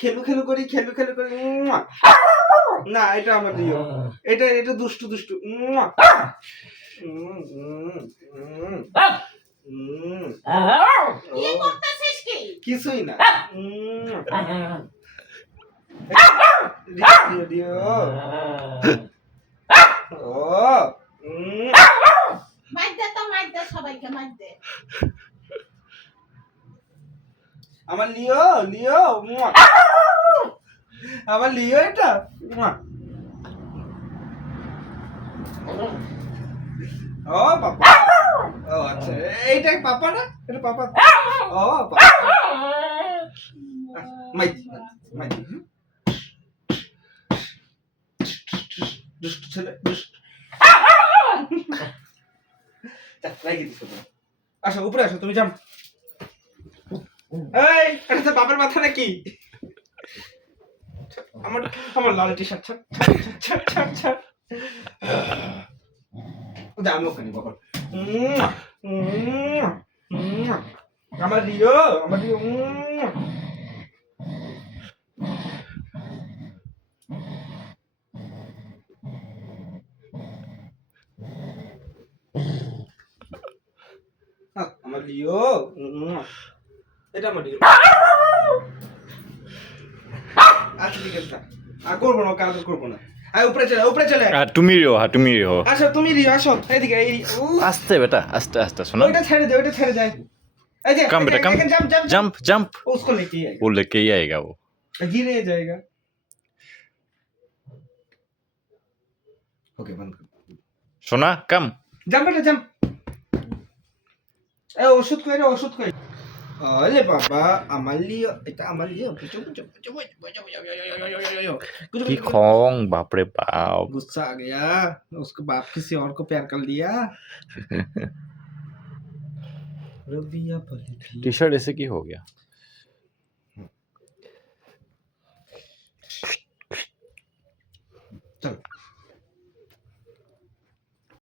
খেলু খেলু করি না, এটা আমার দিও, এটা দুষ্টু দুষ্টু। কিছুই না, দিও আমার লিও আমার লিও, এটা ও পাপা, ও আচ্ছা, এইটাই পাপা না, এটা পাপা। ও পাপা, মাইতি দুষ্ট ছেলে, আসো উপরে আসো, তুমি যাও। এই এটা তো বাবার মাথা নাকি? আমার আমার লাল টি শার্ট, ছাড় আমি ওখানে বাবা। আমার লিও আমার লিও, এটা আমার লিও। আচ্ছা ঠিক আছে, আর করবো না, কাজ করবো না। উপরে চলে তুমি রিও আসো, তুমি রিও আসো এদিকে। আস্তে বেটা, আস্তে শোনো। ওইটা ছেড়ে যায়। এই যে कम बेटा कम, जंप उसको लेके आएगा, वो लेके ही आएगा, वो गिरे जाएगा। ओके बंद कर, सोना कम जंप बेटा जंप। ए ওষুধ কই। আরে বাবা, আমার লিও, এটা আমার লিও। की खोंग, बाप रे बाप। गुस्सा आ गया, उसको बाप किसी और को प्यार कर लिया। टी शर्ट ऐसे की हो गया?